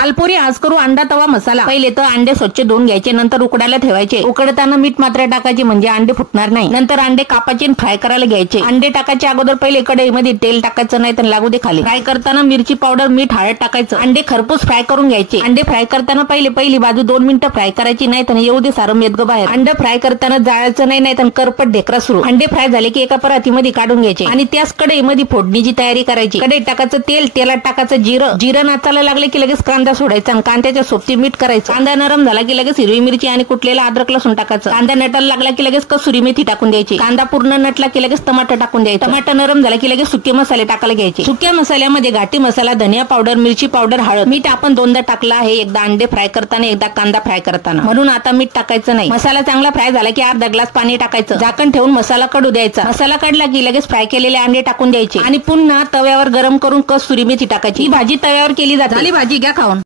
चालपोरी आज करू अंडा तवा मसाला। पहिले तर अंडे स्वच्छ धुवून घ्यायचे, नंतर उकडायला ठेवायचे। उकडताना मीठ मात्र टाकायचे म्हणजे अंडे फुटणार नाही। नंतर अंडे कापायचे आणि फ्राय करायला घ्यायचे। अंडे टाकायच्या अगोदर पहिले कढईमध्ये तेल टाकायचं नाही तर लागू दे खाली। फ्राय करताना मिरची पावडर, मीठ, हळद टाकायचं। अंडे खरपूस फ्राय करून घ्यायचे। अंडे फ्राय करताना पहिली बाजू 2 मिनिटं फ्राय करायची, नाही तर येऊ दे सारं मेदग बाहेर। अंडे फ्राय करताना जाळायचं नाही तर करपट ढेकरा सुरू। अंडे फ्राय झाले की एका परातीमध्ये काढून घ्यायचे आणि त्याच कढईमध्ये फोडणीची तयारी करायची। कढईत टाकायचं तेल, तेलात टाकायचं जिरं नाचायला लागले की लगेच कांदा सोडायचा आणि कांद्याच्या सोबती मीठ करायचं। कांदा नरम झाला की लगेच हिरवी मिरची आणि कुटलेला अद्रक लसूण टाकायचं। कांदा नटायला लागला की लगेच कसुरी मेथी टाकून द्यायची। कांदा पूर्ण नटला की लगेच टमाटर टाकून द्यायचं। टमाटर नरम झाला की लगेच सुके मसाले टाकायला घ्यायचे। सुक्या मसाल्यामध्ये घाटी मसाला, धनिया पावडर, मिरची पावडर, हळद, मीठ आपण 2दा टाकलं आहे, एकदा अंडे फ्राय करताना, एकदा कांदा फ्राय करताना, म्हणून आता मीठ टाकायचं नाही। मसाला चांगला फ्राय झाला की अर्धा ग्लास पाणी टाकायचं, झाकण ठेवून मसाला कडू द्यायचा। मसाला काढला की लगेच फ्राय केलेले अंडे टाकून द्यायचे आणि पुन्हा तव्यावर गरम करून कसुरी मेथी टाकायची। ही भाजी तव्यावर केली जाते। झाली भाजी, घ्या खाऊन।